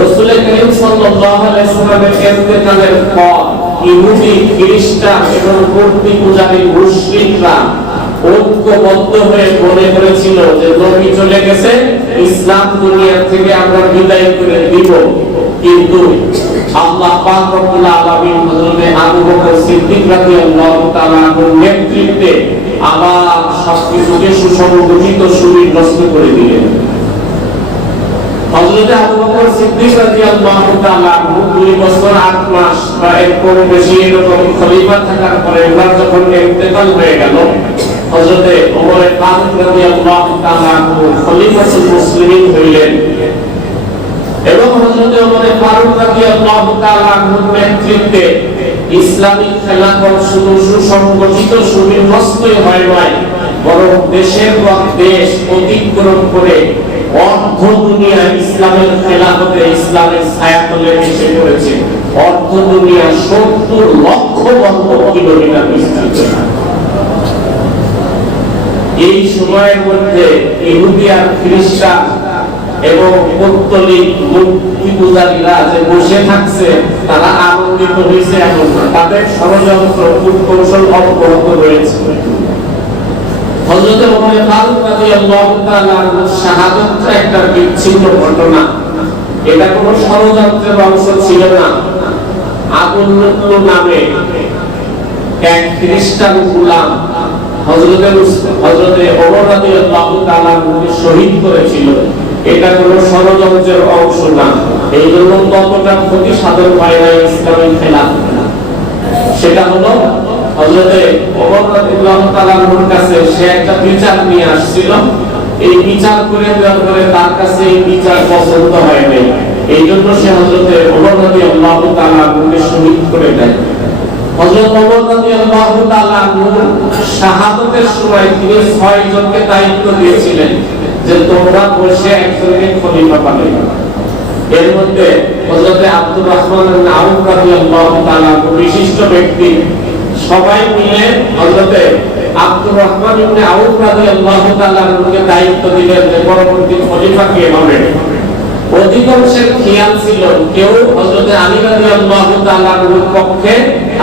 রাসূল করিম সাল্লাল্লাহু আলাইহি ওয়াসাল্লামের ইন্তেকালের পর ইহুদি, খ্রিস্টান এবং মূর্তি পূজারী মুশরিকরা ঐক্যবদ্ধ হয়ে মনে করেছিল যে নবী চলে গেছে, ইসলাম দুনিয়া থেকে আমরা বিদায় করে দিব। কিন্তু আল্লাহ পাক রব্বুল আলামিন হযরত আবু বকর সিদ্দিক রাদিয়াল্লাহু তাআলার নেতৃত্বে আবার সবকিছুকে সুসংগঠিত সুবিন্যস্ত করে দিলেন। হযরত আবু বকর সিদ্দিক রাদিয়াল্লাহু তাআলা 2 বছর 8 মাস বা এর কম বেশি এরকম খলিফা থাকার পরে ওনার যখন ইন্তেকাল হয়ে গেল, হযরত ওমর ফারুক রাদিয়াল্লাহু তাআলা খলিফাতুল মুসলিমিন হইলেন এবং হযরত ওমর ফারুক রাদিয়াল্লাহু তাআলার নেতৃত্বে ইসলামী খেলাফত শুধু সুসংগঠিত সুবিন্যস্তই হয় নাই, বরং দেশের পর দেশ অতিক্রম করে অর্ধ দুনিয়া ইসলামের খেলাফতে ইসলামের ছায়াতলে এসে পড়েছে। অর্ধ দুনিয়া 70 লক্ষ বর্গ কিলোমিটার বিস্তৃত। এই সময়ের মধ্যে ইহুদি আর খ্রিস্টান এবং পৌত্তলিক মূর্তি পূজারীরা যে বসে থাকছে তারা আনন্দিত হয়েছে এমন না, তাদের ষড়যন্ত্র কূটকৌশল অব্যাহত রয়েছে। হযরত ওমর ফারুক রাদিয়াল্লাহু তাআলার শাহাদাত একটা বিচ্ছিন্ন ঘটনা, এটা কোনো ষড়যন্ত্রের অংশ ছিল না। আবু লুতলু নামে এক খ্রিস্টান গোলাম হযরত ওমর রাদিয়াল্লাহু তাআলা শহীদ করেছিল, এটা কোনো ষড়যন্ত্রের অংশ না। এই জন্য ততটা ক্ষতি সাধন হয় না ইসলামী খেলাফত। সেটা হলো হযরত ওমর রাদিয়াল্লাহু তাআলার কাছে সে একটা বিচার নিয়ে আসছিল। এই বিচার করে দেওয়ার পরে তার কাছে এই বিচার পছন্দ হয় নাই, এই জন্য সে হযরত ওমর রাদিয়াল্লাহু তাআলাকে শহীদ করে দেয়। হযরত ওমর রাদিয়াল্লাহু তাআলা শাহাদাতের সময় তিনি 6 জনকে দায়িত্ব দিয়েছিলেন যে তোমরা বসে একজনকে খলিফা বানাইবে। এর মধ্যে হযরত আব্দুর রহমান ইবনে আউফ রাদিয়াল্লাহু তাআলা বিশিষ্ট ব্যক্তি, সবাই মিলে হযরত আব্দুর রহমান ইবনে আউফ রাদিয়াল্লাহু তাআলাকে দায়িত্ব দিলেন যে পরবর্তী খলিফা কে হবে। অধিকাংশের খেয়াল ছিল কেউ হযরত আলী রাদিয়াল্লাহু তাআলার পক্ষে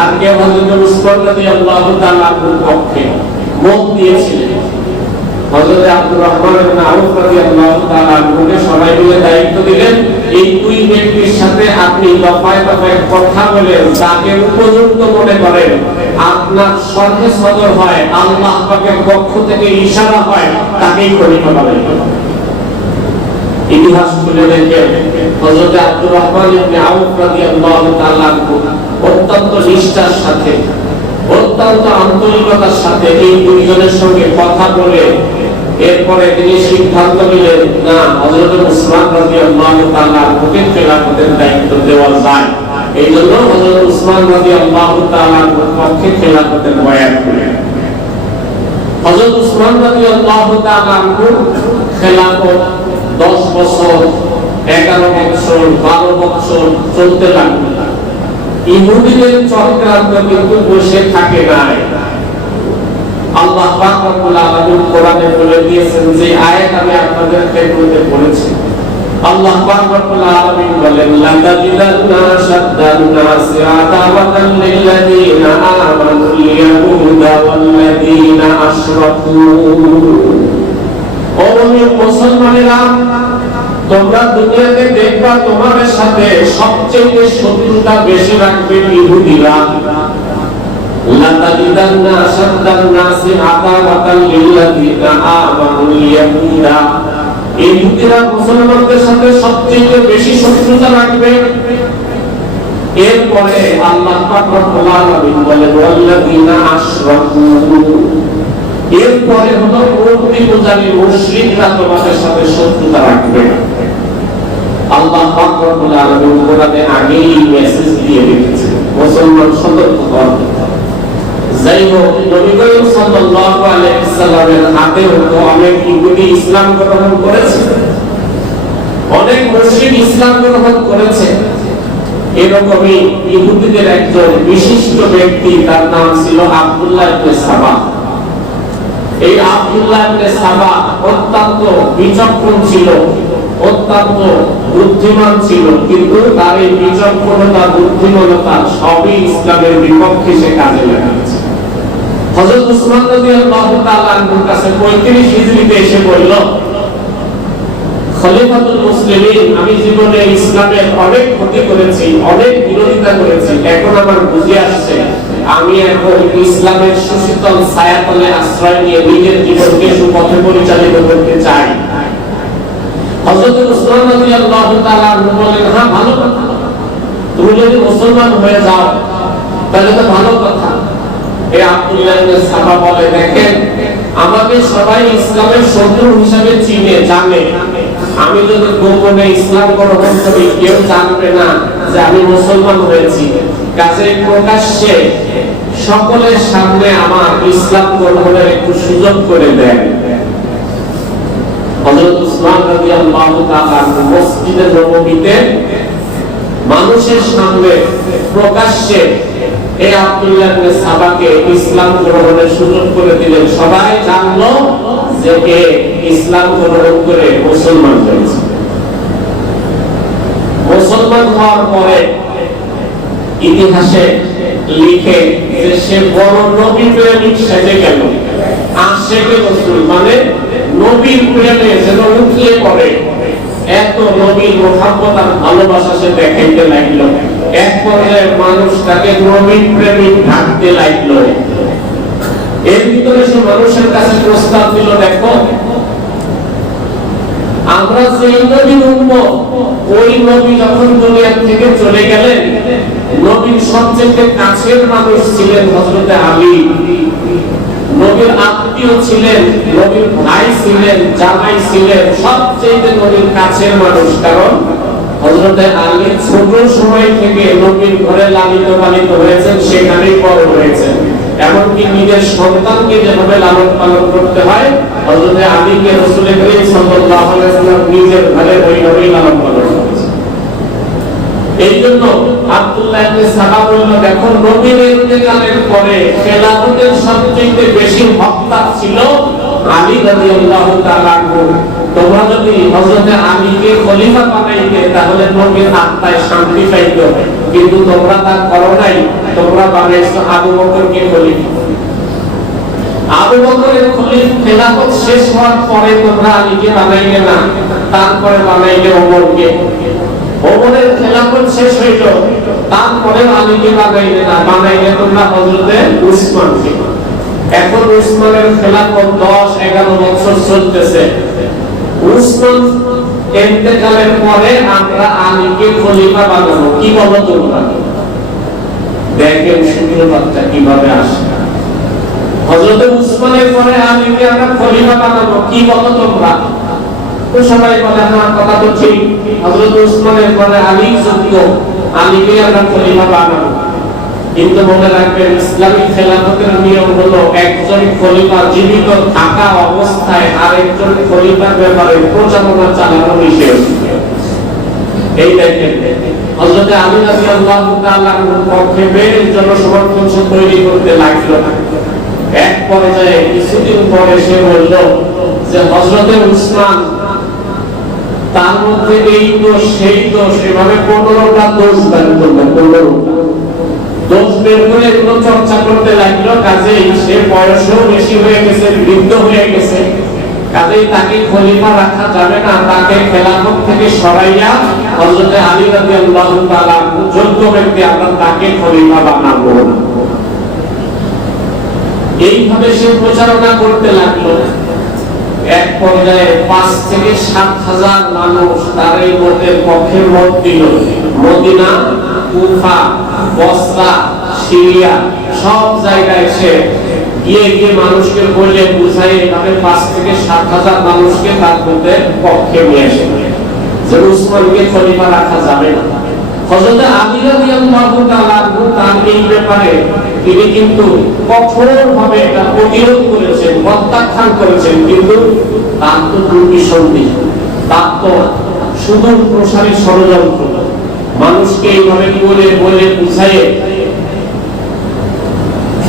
আর কেউ হযরত উসমান রাদিয়াল্লাহু তাআলার পক্ষে মত দিয়েছিলেন। হযরত আব্দুর রহমান ইবনে আউফ রাদিয়াল্লাহু তাআলাকে সবাই মিলে দায়িত্ব দিলেন, এই দুই ব্যক্তির সাথে আপনি দফায় দফায় কথা বলে যাকে উপযুক্ত মনে করেন, আপনার সর্বে সদর হয়, আল্লাহ পাকের পক্ষ থেকে ইশারা হয়, তাকেই খলিফা বানাবেন। ইতিহাস খুলে দেখেন হযরত আব্দুর রহমান ইবনে আউফ রাদিয়াল্লাহু তাআলা অত্যন্ত নিষ্ঠার সাথে, অত্যন্ত আন্তরিকতার সাথে এই দুইজনের সঙ্গে কথা বলে এরপরে তিনি সিদ্ধান্ত নিলেন না, হযরত উসমান রাদিয়াল্লাহু তাআলাকে খেলাফতের দায়িত্ব দেওয়া যায়। এই জন্য হযরত উসমান রাদিয়াল্লাহু তাআলার পক্ষে খেলাফতের বয়ান করলেন। হযরত উসমান রাদিয়াল্লাহু তাআলার খেলাফত 10 বছর, 11 বছর, 12 বছর চলতে লাগলো। ইহুদিদের চক্রান্ত কিন্তু বসে থাকে নাই। আল্লাহ পাক রব্বুল আলামিন কোরআনে বলে দিয়েছেন, যে আয়াত আমি আপনাদের খেদমতে পড়েছি, আল্লাহ পাক রব্বুল আলামিন বলেন, লাতাজিদান্না শাদ্দান নাসি আদাওয়াতান লিল্লাযীনা আমানুল ইয়াহুদা ওয়াল্লাযীনা আশরাকু। ও মুসলমানেরা, তোমরা দুনিয়াতে দেখবা তোমাদের সাথে সবচেয়ে শত্রুতা বেশি রাখবে ইহুদিরা। লাতাজিদান্না শাদ্দান নাসি আদাওয়াতান লিল্লাযীনা আমানুল ইয়াহুদা। ইহুদিরা মুসলমানদের সাথে সবচেয়ে বেশি শত্রুতা রাখবে। এরপরে আল্লাহ পাক রব্বুল আলামিন বলেন, ওয়াল্লাযীনা আশরাকু। এরপরে হলো মূর্তি পূজারী মুশরিকরা তোমাদের সাথে শত্রুতা রাখবে। আল্লাহ পাক রব্বুল আলামিন কোরআনে আগেই মেসেজ দিয়ে রেখেছেন, মুসলমান সতর্ক হন। যাই হোক, নবী করিম সাল্লাল্লাহু আলাইহি সাল্লামের হাতে অনেক ইহুদি ইসলাম গ্রহণ করেছে, অনেক মুশরিক ইসলাম গ্রহণ করেছে। এরকমই ইহুদিদের একজন বিশিষ্ট ব্যক্তি, তার নাম ছিল আব্দুল্লাহ ইবনে সাবা। এই আব্দুল্লাহ ইবনে সাবা অত্যন্ত বিচক্ষণ ছিল অত্যন্ত বুদ্ধিমান ছিল, কিন্তু তার এই বিচক্ষণতা বুদ্ধিমানতা সবই ইসলামের বিপক্ষে সে কাজে লাগিয়েছে। হযরত উসমান রাদিয়াল্লাহু তাআলা আনহুর কাছে 35 হিজরিতে এসে বলল, খলিফাতুল মুসলিমিন, আমি জীবনে ইসলামের অনেক ক্ষতি করেছি, অনেক বিরোধিতা করেছি, এখন আমার বুঝে আসছে আমি এখন ইসলামের সুশীতল ছায়াতলে আশ্রয় নিয়ে নিজের জীবনকে সুপথে পরিচালিত করতে চাই। হযরত উসমান রাদিয়াল্লাহু তাআলা আনহু বলেন, হ্যাঁ ভালো কথা, তুমি যদি মুসলমান হয়ে যাও তাহলে তো ভালো কথা। এই আব্দুল্লাহ ইবনে সাবা বলে, দেখেন আমাকে সবাই ইসলামের শত্রু হিসেবে চিনে জানে, আমি যদি গোপনে ইসলাম গ্রহণ করি কেউ জানবে না যে আমি মুসলমান হয়েছি, কাজেই প্রকাশ্যে সকলের সামনে আমার ইসলাম গ্রহণের একটু সুযোগ করে দেন। হযরত উসমান রাদিয়াল্লাহু তাআলা মসজিদে নববীতে মানুষের সামনে প্রকাশ্যে এই আব্দুল্লাহ ইবনে সাবাকে ইসলাম গ্রহণের সুযোগ করে দিলেন। সবাই জানলো যে কে ইসলাম গ্রহণ করে মুসলমান হয়েছে। মুসলমান হওয়ার পরে ইতিহাসে লিখে যে সে বড় নবী প্রেমিক সেজে গেল। আশিকে রাসূল মানে নবীর প্রেমে যেন উঠলে পড়ে, এত নবীর মুহাব্বত আর ভালোবাসা সে দেখাইতে লাগলো। এক পর্যায়ে মানুষ তাকে নবীর প্রেমিক ডাকতে লাগলো। এর ভিতরে সে মানুষের কাছে প্রস্তাব দিল, দেখো আমরা যে নবীর উম্মত, ওই নবী যখন দুনিয়া থেকে চলে গেলেন, নবীর সবচেয়ে কাছের মানুষ ছিলেন হযরত আলী, নবীর আত্মীয় ছিলেন, নবীর ভাই ছিলেন, জামাই ছিলেন, সবচেয়ে নবীর কাছের মানুষ। কারণ হযরত আলী ছোট সময় থেকে নবীর ঘরে লালিত পালিত হয়েছেন, সেখানেই বড় হয়েছেন। এমনকি নিজের সন্তানকে যেভাবে লালন পালন করতে হয়, হযরত আলীকে রাসূল করিম সাল্লাল্লাহু আলাইহি ওয়াসাল্লাম নিজের ঘরে ওইভাবেই লালন পালন করেছেন। এই জন্য আব্দুল্লাহ ইবনে সাবা বলল, দেখো নবীর ইন্তেকালের পরে খেলাফতের সবচেয়ে বেশি হকদার ছিল আলী রাদিয়াল্লাহু তাআলা আনহু। তোমরা যদি হযরত আলীকে খলিফা বানাইতে তাহলে নবীর আত্মায় শান্তি পাইতো, কিন্তু তোমরা তা করো নাই, তোমরা বানাইছো আবু বকরকে খলিফা। আবু বকরের খেলাফত শেষ হওয়ার পরে তোমরা আলীকে বানাইলে না, তারপরে বানাইলে ওমরকে। ওমরের খেলাফত শেষ হইল, তারপরে আলীকে বানাইলে না, বানাইলে তোমরা হযরতে উসমানকে। এখন উসমানের খেলাফত 10-11 বছর চলতেছে। উসমান ইন্তেকালের পরে আমরা আলীকে খলিফা বানাবো, কি বলো তোমরা? দেখেন সূত্রপাতটা কিভাবে আসে। হযরত উসমানের পরে আলীকে আমরা খলিফা বানাবো, কি বলো তোমরা? তো সবাই বলে, হ্যাঁ কথা তো ঠিক, হযরত উসমানের পরে আলী যোগ্য, আলীকে আমরা খলিফা বানাবো। কিন্তু মনে রাখবেন, ইসলামিক খেলাফতের নিয়ম হলো একজন খলিফা জীবিত থাকা অবস্থায় আরেকজন খলিফার ব্যাপারে প্রচারণা চালানো নিষেধ। এই দেখেন হযরত আলী রাদিয়াল্লাহু তাআলা আনহুর পক্ষে বেশ জনসমর্থন তৈরি করতে লাগলো। এক পর্যায়ে কিছুদিন পরে সে বলল যে হযরত উসমান, তার মধ্যে এই দোষ সেই দোষ, এভাবে 15টা দোষ বের করলো। 15টা দোষ বের করে এগুলো চর্চা করতে লাগলো। কাজেই সে বয়সও বেশি হয়ে গেছে, বৃদ্ধ হয়ে গেছে, কাজেই তাকে খলিফা রাখা যাবে না, তাকে খেলাফত থেকে সরাইয়া হযরত আলী রাদিয়াল্লাহু তাআলা যোগ্য ব্যক্তি, আমরা তাকে খলিফা বানাবো। এইভাবে সে প্রচারণা করতে লাগলো। এক পর্যায়ে 5 থেকে 7,000 মানুষ তার এই মতের পক্ষে মত দিল। মদিনা, কুফা, বসরা, সিরিয়া সব জায়গায় সে গিয়ে গিয়ে মানুষকে বলে বুঝাই, এভাবে 5 থেকে 7,000 মানুষকে তার মতের পক্ষে নিয়ে এসে যে উসমানকে খলিফা রাখা যাবে না। হযরত আলী রাদিয়াল্লাহু তাআলা তার এই ব্যাপারে তিনি কিন্তু কঠোরভাবে এটা প্রতিরোধ করেছেন, প্রত্যাখ্যান করেছেন, কিন্তু তার তো দুর্বিসন্ধি, তার তো সুদূর প্রসারী ষড়যন্ত্র। মানুষকে এইভাবে বলে বলে বুঝাইয়ে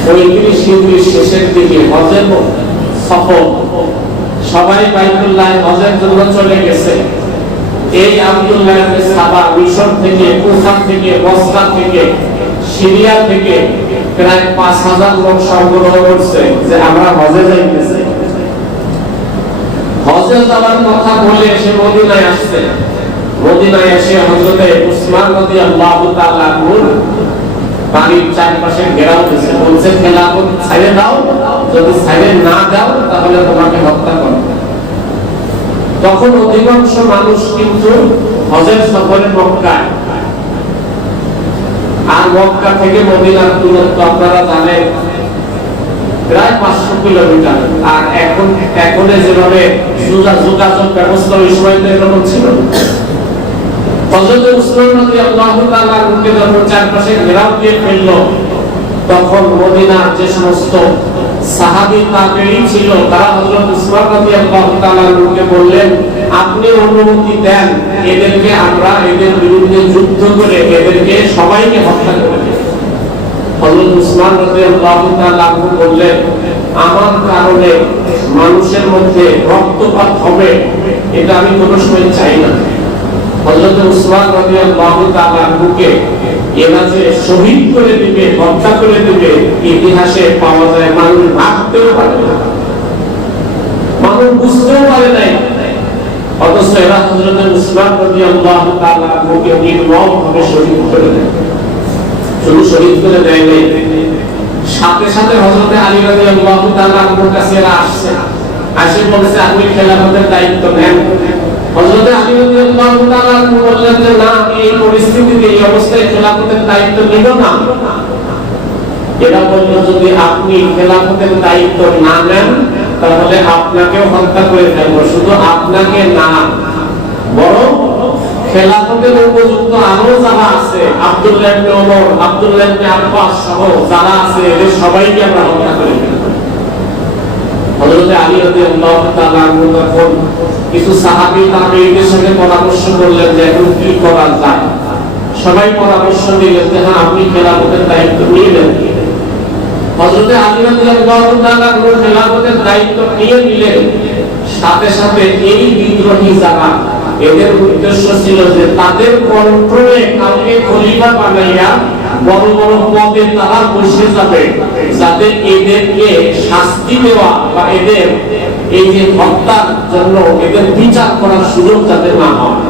35 হিজরির শেষের দিকে হজের সফর, সবাই বাইতুল্লাহ হজের জন্য চলে গেছে। এই আব্দুল্লাহ ইবনে সাবা মিশর থেকে, কুফা থেকে, বসরা থেকে, সিরিয়া থেকে প্রায় 5000 লোক সংগ্রহ করছে যে আমরা হজে যাইতেছি। হজে যাওয়ার কথা বলে সে মদিনায় আসছে। মদিনায় এসে হযরতে উসমান রাদিয়াল্লাহু তাআলা আনহুর বাড়ির চারপাশে ঘেরাও দিয়েছে, বলছে খেলাফত ছেড়ে দাও, যদি ছেড়ে না দাও তাহলে তোমাকে হত্যা করব। তখন অধিকাংশ মানুষ কিন্তু হজের সফরে মক্কায়, আর মক্কা থেকে মদিনার দূরত্ব আপনারা জানেন প্রায় 500 কিলোমিটার। আর এখন যেভাবে যোগাযোগ ব্যবস্থা ওই সময় তো এরকম ছিল না। হযরত উসমান রাদিয়াল্লাহু তাআলা আনহুকে যখন চারপাশে ঘেরাও দিয়ে ফেললো, তখন মদিনার যে সমস্ত সাহাবী তাবেঈন ছিল তারা হযরত উসমান রাদিয়াল্লাহু তাআলা আনহুকে বললেন, আপনি অনুমতি দেন এদেরকে আমরা এদের বিরুদ্ধে যুদ্ধ করে এদেরকে সবাইকে হত্যা করে দেব। হযরত উসমান রাদিয়াল্লাহু তাআলা আনহু বললেন, আমার কারণে মানুষের মধ্যে রক্তপাত হবে এটা আমি কোনো সময় চাই না। হযরত উসমান রাদিয়াল্লাহু তাআলা আনহুকে এরা যে শহীদ করে দিবে, হত্যা করে দিবে, ইতিহাসে পাওয়া যায়, মানুষ ভাবতেও পারে না, মানুষ বুঝতেও পারে নাই। অথচ এরা হযরত উসমান রাদিয়াল্লাহু তাআলা আনহুকে নির্মমভাবে শহীদ করে দেয়। শুধু শহীদ করে দেয় নাই, সাথে সাথে হযরত আলী রাদিয়াল্লাহু তাআলা আনহুর কাছে এরা আসছে, আসে বলছে আপনি খেলাফতের দায়িত্ব নেন। হযরত আলী রাদিয়াল্লাহু তাআলা আনহু বললেন যে না, আমি এই পরিস্থিতিতে এই অবস্থায় খেলাফতের দায়িত্ব নিব না। এরা বলল যদি আপনি খেলাফতের দায়িত্ব না নেন তাহলে আপনাকেও হত্যা করে ফেলব। শুধু আপনাকে না, বরং খেলাফতের উপযুক্ত আরো যারা আছে, আব্দুল্লাহ ইবনে ওমর, আব্দুল্লাহ ইবনে আব্বাস সহ যারা আছে এদের সবাইকে আমরা হত্যা করে ফেলব। হযরত আলী রাদিয়াল্লাহু তাআলা আনহু তখন কিছু সাহাবী তাবেঈদের সঙ্গে পরামর্শ করলেন যে এখন কি করা যায়। সবাই পরামর্শ দিলেন যে হ্যাঁ, আপনি খেলাফতের দায়িত্ব নিয়ে নেন। হযরত আলী রাদিয়াল্লাহু তাআলা আনহু খেলাফতের দায়িত্ব নিয়ে নিলেন। সাথে সাথে এই বিদ্রোহী যারা, এদের উদ্দেশ্য ছিল যে তাদের কন্ট্রোলে কাউকে খলিফা বানাইয়া বড় বড় পদে তারা বসে যাবে, যাতে এদেরকে শাস্তি দেওয়া বা এদের এই যে হত্যার জন্য এদের বিচার করার সুযোগ যাতে না হয়।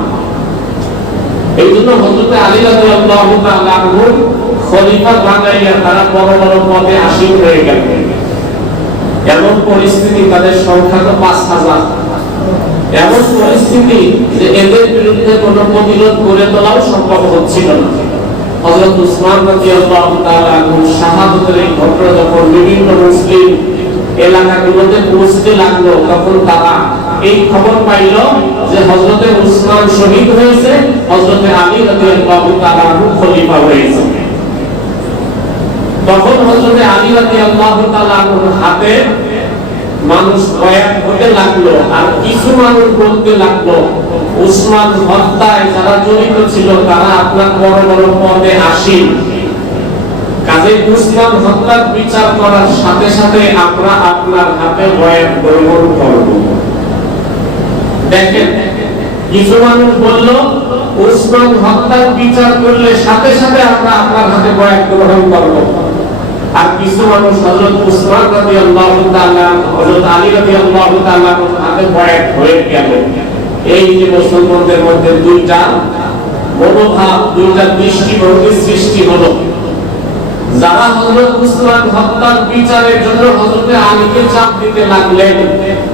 এই জন্য হযরত আলী রাদিয়াল্লাহু তাআলা আনহু খলিফা বানাইয়া তারা বড় বড় পদে আসীন হয়ে গেলেন। এমন পরিস্থিতি, তাদের সংখ্যা তো 5000। এমন পরিস্থিতি যে এদের বিরুদ্ধে কোনো প্রতিরোধ করে তোলাও সম্ভব হচ্ছিল না। হযরত উসমান রাদিয়াল্লাহু তাআলা আনহু শাহাদাতের এই ঘটনা যখন বিভিন্ন মুসলিম এলাকাগুলোতে পৌঁছতে লাগলো, তখন তারা এই খবর পাইল যে হযরত উসমান শহীদ হয়েছে, হযরত আলী রাদিয়াল্লাহু তাআলা আনহু খলিফা হয়েছে। তখন হযরত আলী রাদিয়াল্লাহু তাআলা আনহুর হাতে মানুষ বয়াত হতে লাগলো, আর কিছু মানুষ বলতে লাগলো উসমান হত্যায় যারা জড়িত ছিল তারা আপনার বড় বড় পদে আসীন, কাজে উসমান হত্যার বিচার করার সাথে সাথে আমরা আপনার হাতে বয়াত গ্রহণ করব। দেখেন, কিছু মানুষ বলল উসমান হত্যার বিচার করলে সাথে সাথে আমরা আপনার হাতে বয়াত গ্রহণ করব। আর কিছু মানুষ হযরত উসমান রাদিয়াল্লাহু তাআলা, হযরত আলী রাদিয়াল্লাহু তাআলা হাতে বয়াত হয়ে গেল। এই যে মুসলমানদের মধ্যে দুইটা মনোভাব, দুইটা দৃষ্টিভঙ্গি সৃষ্টি হলো। যারা হযরত উসমান হত্যার বিচারের জন্য হযরত আলীকে চাপ দিতে লাগলেন,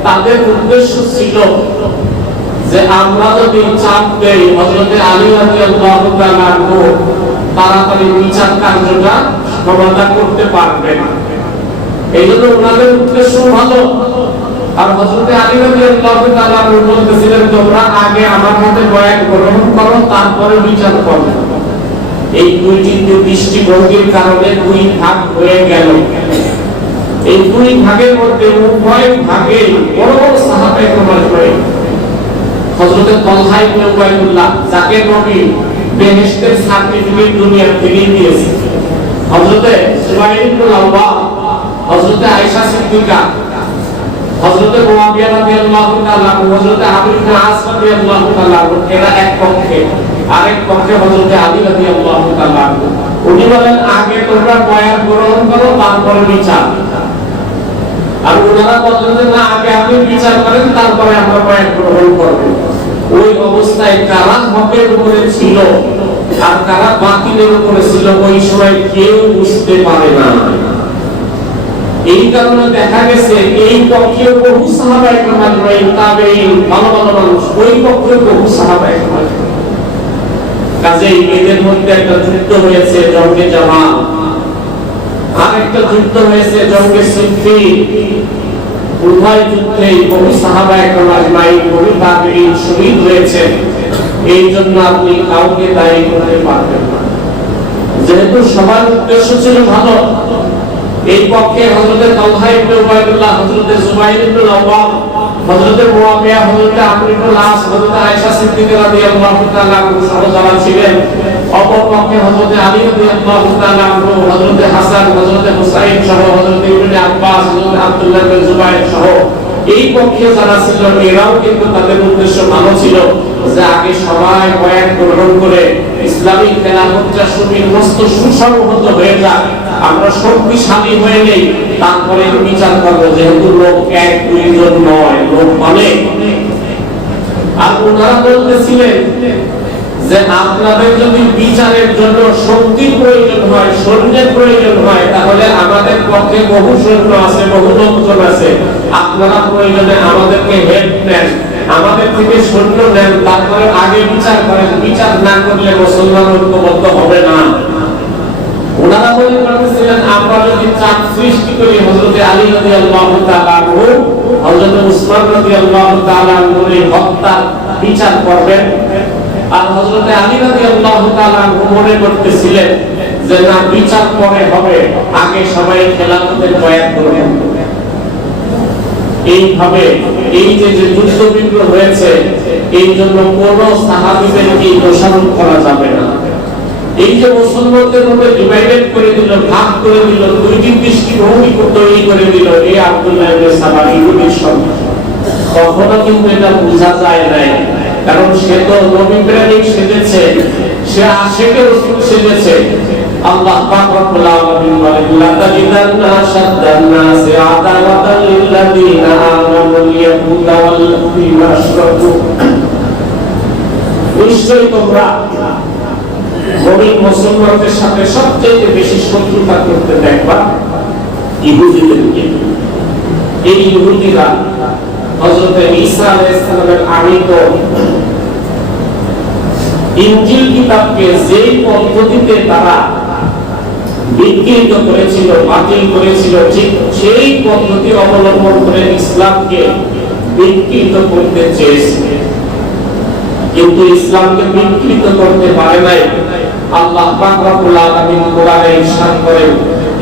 তাদের উদ্দেশ্য ছিল যে আমরা যদি চাপ দেই হযরত আলী রাদিয়াল্লাহু তাআলা তাড়াতাড়ি বিচার কার্যটা সমাধান করতে পারবেন। এই জন্য ওনাদের উদ্দেশ্য ভালো। আর হযরত আলী রাদিয়াল্লাহু তাআলা বলতেছিলেন তোমরা আগে আমার হাতে বয়াত গ্রহণ করো, তারপরে বিচার করো। এই দুইটি দৃষ্টিভঙ্গির কারণে দুই ভাগ হয়ে গেল। এই দুই ভাগের মধ্যে উভয় ভাগে বড় বড় সাহাবায়ে কেরাম রয়েছে। হযরত তালহা ইবনে উবাইদুল্লাহ, যাকে নবী বেহেশতের সার্টিফিকেট দুনিয়া থেকে দিয়েছে, হযরত সুবাইর ইবনে আওয়াম, হযরত আয়েশা সিদ্দিকা, হযরত মুআবিয়া রাদিয়াল্লাহু তাআলা, হযরত আবু ইবনে আস রাদিয়াল্লাহু তাআলা এরা এক পক্ষে, আরেক পক্ষে হযরত আলী রাদিয়াল্লাহু তাআলা। উনি বলেন আগে তোমরা বয়ান গ্রহণ করো তারপরে বিচার। আর ওনারা বললেন যে না, আগে আপনি বিচার করেন তারপরে আমরা বয়ান গ্রহণ করব। ওই অবস্থায় কারা হকের উপরে ছিল আর কারা বাতিলের উপরে ছিল ওই সময় কেউ বুঝতে পারে না। এই কারণে দেখা গেছে এই পক্ষে বহু সাহাবায়ে কেরাম রয়েছেন, তাবেঈন, ভালো ভালো মানুষ, ওই পক্ষে বহু সাহাবায়ে কেরাম। কাজেই এদের মধ্যে একটা যুদ্ধ হয়েছে জঙ্গে জামাল, আর একটা যুদ্ধ হয়েছে জঙ্গে সিফফিন। উভয় যুদ্ধেই বহু সাহাবায়ে কেরাম আজমাইন, বহু তাবেঈন শহীদ হয়েছেন। এই জন্য আপনি কাউকে দায়ী করতে পারবেন না, যেহেতু সবার উদ্দেশ্য ছিল ভালো। এই পক্ষে হযরত তালহা ইবনে উবাইদুল্লাহ, হযরত জুবাইর ইবনে আওয়াম, হযরত মুআবিয়া, হযরত আমর ইবনে আস, হযরত আয়েশা সিদ্দিকা রাদিয়াল্লাহু তাআলা সহ যারা ছিলেন। অপর পক্ষে হযরত আলী রাদিয়াল্লাহু তাআলা, হযরত হাসান, হযরত হুসাইন সহ, হযরত ইবনে আব্বাস, হযরত আব্দুল্লাহ ইবনে জুবাইর সহ এই পক্ষে যারা ছিল এরাও কিন্তু তাদের উদ্দেশ্য ভালো ছিল যে আগে সবাই বয়ান গ্রহণ করে ইসলামিক খেলাফতটা সুবিন্যস্ত সুসংহত হয়ে যাক, আমরা শক্তিশালী হয়ে নেই, তারপরে বিচার করবো, যেহেতু লোক এক দুইজন নয়, লোক অনেক। আর ওনারা বলতেছিলেন যে আপনাদের যদি বিচারের জন্য শক্তির প্রয়োজন হয়, সৈন্যের প্রয়োজন হয়, তাহলে আমাদের পক্ষে বহু সৈন্য আছে, বহু লোকজন আছে, আপনারা প্রয়োজনে আমাদেরকে হেল্প নেন, আমাদের থেকে সৈন্য নেন, তারপরে আগে বিচার করেন। বিচার না করলে মুসলমান ঐক্যবদ্ধ হবে না। ওনারা বলে করতেছিলেন আমরা যদি চাপ সৃষ্টি করি হযরত আলী রাদিয়াল্লাহু তাআলা আনহু, হযরত উসমান রাদিয়াল্লাহু তাআলা আনহুর হত্যা বিচার করবেন। আর হযরত আলী রাদিয়াল্লাহু তাআলা আনহু মনে করতেছিলেন যে না, বিচার পরে হবে, আগে সবাই খেলাফতের বয়ান করবেন। এইভাবে এই যে যুদ্ধ বিগ্রহ হয়েছে, এই জন্য কোন সাহাবীদেরকে দোষারোপ করা যাবে না। এই যে মুসলমানদের মধ্যে ডিভাইডেড করে দিল, ভাগ করে দিল, দুইটি দৃষ্টিভঙ্গি তৈরি করে দিল, এই আব্দুল্লাহ ইবনে সাবা ইহুদির সন্তান, কখনো কিন্তু এটা বোঝা যায় নাই। কারণ সে তো নবী প্রেমিক সেজেছে, সে আশিকে রাসূল সেজেছে। আল্লাহ পাক রব্বুল আলামিন বলেন লাতাজিদান্না শাদ্দান নাসি আদাওয়াতাল লিল্লাযিনা আমানুল ইয়াহুদা ওয়াল লাযিনা আশরাকু, নিশ্চয়ই তোমরা মুমিন মুসলমানদের সাথে সবচেয়ে বেশি শত্রুতা করতে দেখবা ইহুদিদেরকে। এই ইহুদিরা হযরত ঈসা আলাইহিস সালামের আমিত ইনজিল কিতাবকে যেই পদ্ধতিতে তারা বিকৃত করেছিল, বাতিল করেছিল, ঠিক সেই পদ্ধতি অবলম্বন করে ইসলামকে বিকৃত করতে চেয়েছিল, কিন্তু ইসলামকে বিকৃত করতে পারে নাই। আল্লাহ পাক রব্বুল আলামিন কোরআনে ইরশাদ করেন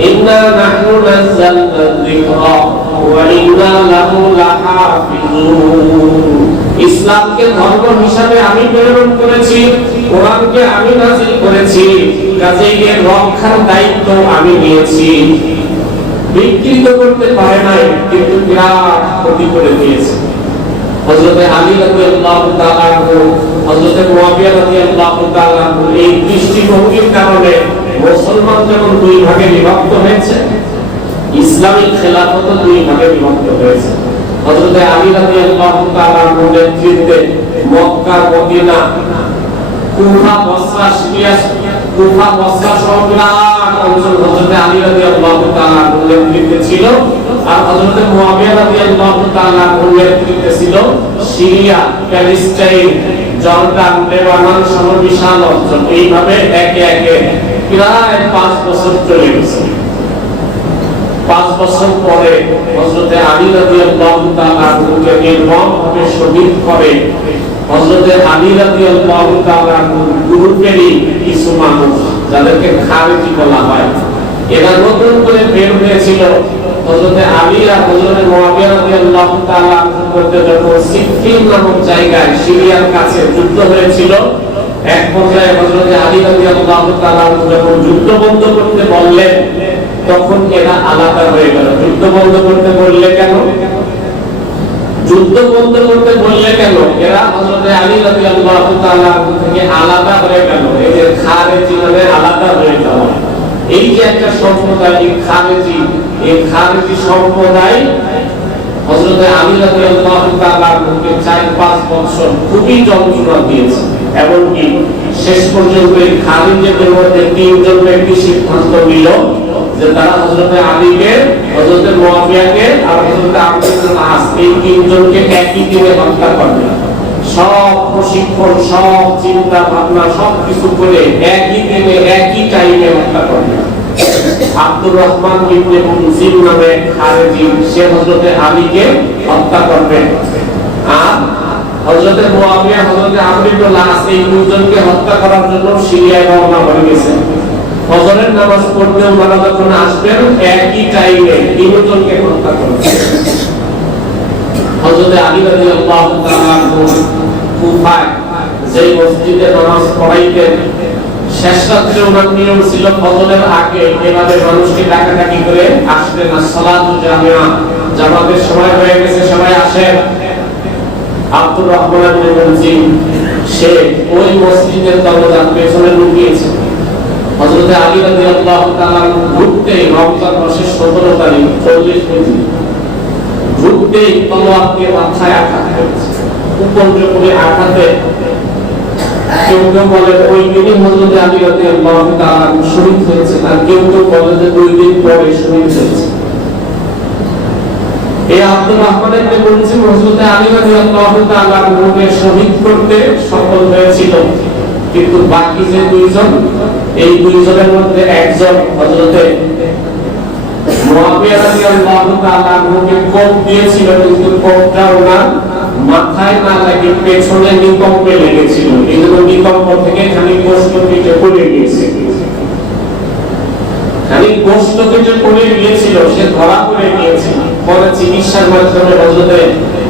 ইন্না নাহনু নাযালনা যিকরা ওয়া ইন্না লাহু লাহাফিজুন। ইসলামকে ধর্ম হিসাবে আমি প্রেরণ করেছি, কোরআনকে আমি নাযিল করেছি, কাজেই এর রক্ষার দায়িত্ব আমি নিয়েছি। বিকৃত করতে পারে নাই, কিন্তু বিরাট ক্ষতি করে দিয়েছে। হযরত আলী রাদিয়াল্লাহু তাআলা আনহু, হযরত মুআবিয়া রাদিয়াল্লাহু তাআলা আনহু এই দৃষ্টিভঙ্গির কারণে মুসলমান যখন দুই ভাগে বিভক্ত হয়েছে, ইসলামিক খেলাফত দুই ভাগে বিভক্ত হয়েছে। হযরত আলী রাদিয়াল্লাহু তাআলা আনহুর নেতৃত্বে মক্কা, মদিনা, কুফা, বসরা, সিরিয়া, কুফা, বসরা সহ বিরাট অঞ্চল হযরত আলী রাদিয়াল্লাহু তাআলা আনহুর নেতৃত্বে ছিল। আর হযরত মুআবিয়া রাদিয়াল্লাহু তাআলা আনহুর নেতৃত্বে ছিল সিরিয়া, প্যালেস্টাইন, জর্ডান, লেবানন সহ বিশাল অঞ্চল। এইভাবে একে একে প্রায় 5 বছর চলে গেছে। 5 বছর পরে হযরত আলী রাদিয়াল্লাহু তাআলা আনহুকে নির্মমভাবে শহীদ করে হযরত আলী রাদিয়াল্লাহু তাআলা আনহুর গ্রুপেরই কিছু মানুষ, যাদেরকে খারেজি বলা হয়, এরা নতুন করে বের হয়েছিল। হযরত আলী আর হযরত মুআবিয়া রাদিয়াল্লাহু তাআলা আনহুর মধ্যে যখন সিফফিন নামক জায়গায় সিরিয়ার কাছে যুদ্ধ হয়েছিল, এক পর্যায়ে হযরত আলী রাদিয়াল্লাহু তাআলা আনহু যখন যুদ্ধ বন্ধ করতে বললেন, তখন এরা আলাদা হয়ে গেল। যুদ্ধ বন্ধ করতে বললে কেন? যুদ্ধ বন্ধ করতে বললে কেন? এরা হযরত আলী রাদিয়াল্লাহু তাআলা থেকে আলাদা হয়ে গেল। এই যে খারেজি মানে আলাদা হয়ে যাওয়া, এই যে একটা সম্প্রদায় এই খারেজি সম্প্রদায় হযরত আলী রাদিয়াল্লাহু তাআলাকে 4-5 বছর খুবই যন্ত্রণা দিয়েছে। এমনকি শেষ পর্যন্ত এই খারেজিদের মধ্যে 3 জন ব্যক্তি সিদ্ধান্ত নিল যে তারা হযরত আলীকে, হযরত মুয়াবিয়াকে আর হযরত আমর ইবনে আস এই 3 জনকে একই দিনে হত্যা করবে। সব প্রশিক্ষণ, সব চিন্তা ভাবনা সবকিছু করে একই দিনে একই টাইমে হত্যা করবে। আব্দুর রহমান ইবনে মুনজির নামে খারেজি, সে হযরত আলীকে হত্যা করবে। আর হযরত মুয়াবিয়া, হযরত আমর ইবনে আস এই দুজনকে হত্যা করার জন্য সিরিয়ায় রওনা হয়ে গেছে। ফজরের নামাজ পড়তে ওনারা যখন আসবেন একই টাইমে তিনজনকে হত্যা করবে। হযরত আলী রাদিয়াল্লাহু তাআলা কুফায় যে মসজিদে নামাজ পড়াইতেন, শেষ রাত্রে ওনার নিয়ম ছিল ফজরের আগে এভাবে মানুষকে ডাকাডাকি করে আসবেন, সালাতু জামিয়া, জামাতের সময় হয়ে গেছে সবাই আসেন। আব্দুর রহমান ইবনে মুনজির সে ওই মসজিদের দরজার পেছনে লুকিয়েছে। হযরত আলী রাদিয়াল্লাহু তাআলা ঢুকতেই রমজান মাসের 17 তারিখ 40 কেজি ঢুকতেই তলোয়ার দিয়ে মাথায় আঘাত করেছে। উপরে আঘাতে কেউ কেউ বলে ওই দিনই হযরত আলী রাদিয়াল্লাহু তাআলা শহীদ হয়েছে, আর কেউ কেউ বলে যে 2 দিন পরে শহীদ হয়েছে। এই আব্দুর রহমান ইবনে মুনজির হযরত আলী রাদিয়াল্লাহু তাআলা কে শহীদ করতে সফল হয়েছিল, কিন্তু বাকি যে 2 জন, এই 2 জনের মধ্যে একজন হযরত মুয়াবিয়া রাদিয়াল্লাহু তাআলা কে কোপ দিয়েছিল, কিন্তু কোপটা ওনার মাথায় না লাগে পেছনে নিকম্বে লেগেছিল। এই জন্য নিকম্ব থেকে খানিক গোশত কেটে পড়ে গিয়েছে, খানিক গোশত কেটে পড়ে গিয়েছিল, সে ধরা পড়ে গিয়েছিল। পরে চিকিৎসার মাধ্যমে হযরত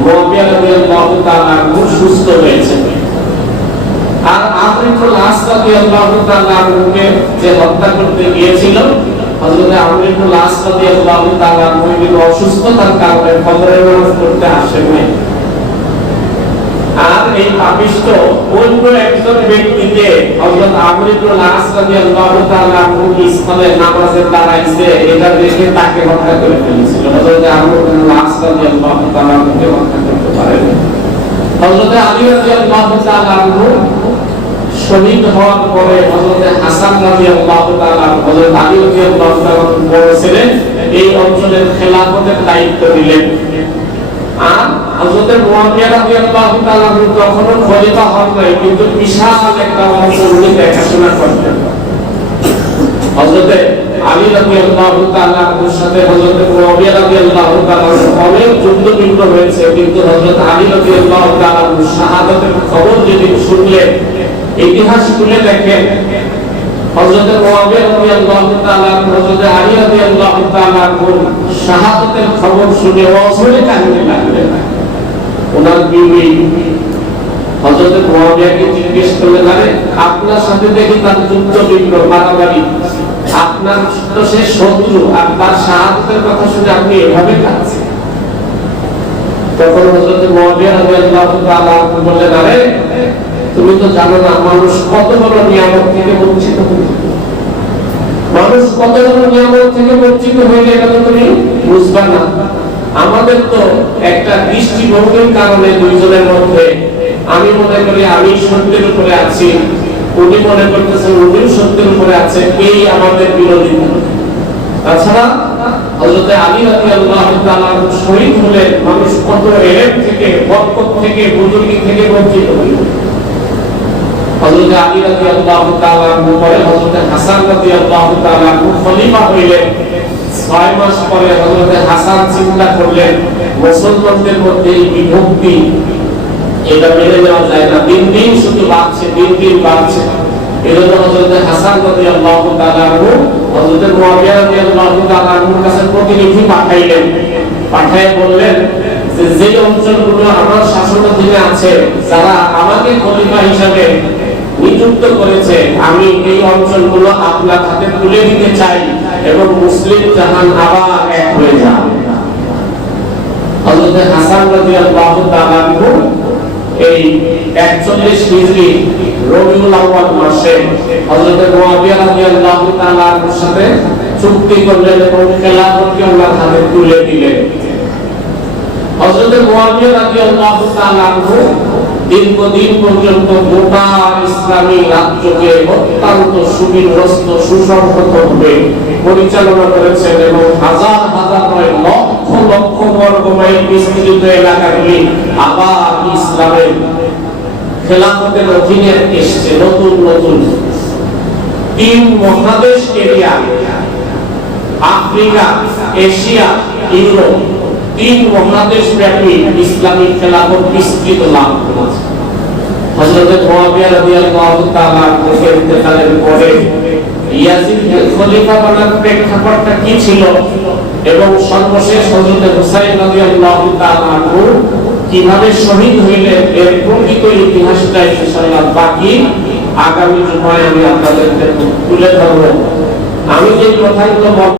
মুয়াবিয়া রাদিয়াল্লাহু তাআলা সুস্থ হয়েছে। আর আমর ইবনে আস রাদিয়াল্লাহু তাআলা কে যে হত্যা করতে গিয়েছিল, হযরত আমর ইবনে আস রাদিয়াল্লাহু তাআলা ওই অসুস্থতার কারণে ফজরের নামাজ পড়তে আসেননি। আর এই পাপিষ্ঠ অন্য একজন ব্যক্তিকে হযরত আমর ইবনে আস রাদিয়াল্লাহু তাআলা ইসলামের নামাজে দাঁড়াইছে, এটা দেখে তাকে হত্যা করে ফেলেছিল। হযরত আমর ইবনে আস রাদিয়াল্লাহু তাআলা কে হত্যা করতে পারেন। হযরত আলী রাদিয়াল্লাহু তাআলা শহীদ হওয়ার পরে হযরত হাসান রাদিয়াল্লাহু তাআলা হযরত আলী রাদিয়াল্লাহু তাআলা বলেছিলেন এই অঞ্চলের খেলাফতের দায়িত্ব দিলেন। আর হযরত মুয়াবিয়া রাদিয়াল্লাহু তাআলা তখনও খলিফা হন নাই, কিন্তু বিশাল একটা অঞ্চল উনি দেখাশোনা করতেন। হযরত আলী রাদিয়াল্লাহু তাআলার সাথে হযরত মুয়াবিয়া রাদিয়াল্লাহু তাআলা অনেক যুদ্ধ বিগ্রহ হয়েছে, কিন্তু হযরত আলী রাদিয়াল্লাহু তাআলার শাহাদাতের খবর যদি শুনলেন, ইতিহাস খুলে দেখেন, হযরত মুয়াবিয়া রাদিয়াল্লাহু তাআলা হযরত আলী রাদিয়াল্লাহু তাআলার শাহাদাতের খবর শুনে অঝরে কাঁদতে লাগলেন। ওনার বিবি হযরত মুয়াবিয়াকে জিজ্ঞেস করলেন, আরে আপনার সাথে দেখি তার যুদ্ধ বিগ্রহ মারামারি, আপনার তো সে শত্রু, আর তার শাহাদাতের কথা শুনে আপনি এভাবে কাঁদছেন। তখন হযরত মুয়াবিয়া রাদিয়াল্লাহু তাআলা বললেন, আরে তুমি তো জানো না মানুষ কত বড় নিয়ামত থেকে বঞ্চিত হয়েছে, মানুষ কত বড় নিয়ামত থেকে বঞ্চিত হয়ে এটা তো তুমি বুঝবা না। আমাদের তো একটা দৃষ্টিভঙ্গির কারণে 2 জনের মধ্যে আমি মনে করি আমি সত্যের উপরে আছি, উনি মনে করতেছেন উনি সত্যের উপরে আছে, এই আমাদের বিরোধিতা। তাছাড়া হযরত আলী রাদিয়াল্লাহু তাআলা শহীদ হলে মানুষ কত এলেম থেকে, বরকত থেকে, বুজুর্গি থেকে বঞ্চিত হইল। হযরত আলী রাদিয়াল্লাহু তাআলা পরে হযরত হাসান রাদিয়াল্লাহু তাআলা খলিফা হইলেন। 6 মাস পরে হযরত হাসান চিন্তা করলেন মুসলমানদের মধ্যে এই বিভক্তি, এটা মেনে নেওয়া যায় না, দিন দিন শুধু বাড়ছে, দিন দিন বাড়ছে। এজন্য হযরত হাসান রাদিয়াল্লাহু তাআলা হযরত মুয়াবিয়া রাদিয়াল্লাহু তাআলার কাছে প্রতিনিধি পাঠাইলেন, পাঠায় বললেন যে যে অঞ্চলগুলো আমার শাসনাধীনে আছে, যারা আমাকে খলিফা হিসেবে নিযুক্ত করেছে, আমি এই অঞ্চলগুলো আপনার হাতে তুলে দিতে চাই এবং মুসলিম জাহান আবার এক হয়ে যাবে। হযরত হাসান রাদিয়াল্লাহু তাআলা আনহু এই 41 হিজরি রবিউল আউয়াল মাসে হযরত মুআবিয়া রাদিয়াল্লাহু তাআলা আনহুর সাথে চুক্তি করলেন এবং খেলাফতকে ওনার হাতে তুলে দিলেন। হযরত মুআবিয়া রাদিয়াল্লাহু তাআলা আনহু দীর্ঘদিন পর্যন্ত গোটা ইসলামী রাজ্যকে অত্যন্ত সুবিন্যস্ত সুসংহতভাবে পরিচালনা করেছেন এবং হাজার হাজার নয় লক্ষ লক্ষ বর্গ মাইল বিস্তৃত এলাকাগুলি আবার ইসলামের খেলাফতের অধীনে এসেছে। নতুন নতুন 3 মহাদেশ এরিয়া, আফ্রিকা, এশিয়া, ইউরোপ, 3 মহাদেশ ব্যাপী ইসলামিক খেলাফত বিস্তৃত লাভ করেছে। হযরত মুআবিয়া রাদিয়াল্লাহু তাআলা আনহুর ইন্তেকালের পরে ইয়াজিদকে খলিফা বানানোর প্রেক্ষাপটটা কি ছিল এবং সর্বশেষ হযরত হুসাইন রাদিয়াল্লাহু তাআলা আনহু কিভাবে শহীদ হইলেন এর প্রকৃত ইতিহাসটা ইনশাআল্লাহ বাকি আগামী জুমায় আমি আপনাদেরকে তুলে ধরব। আমি যে কথাগুলো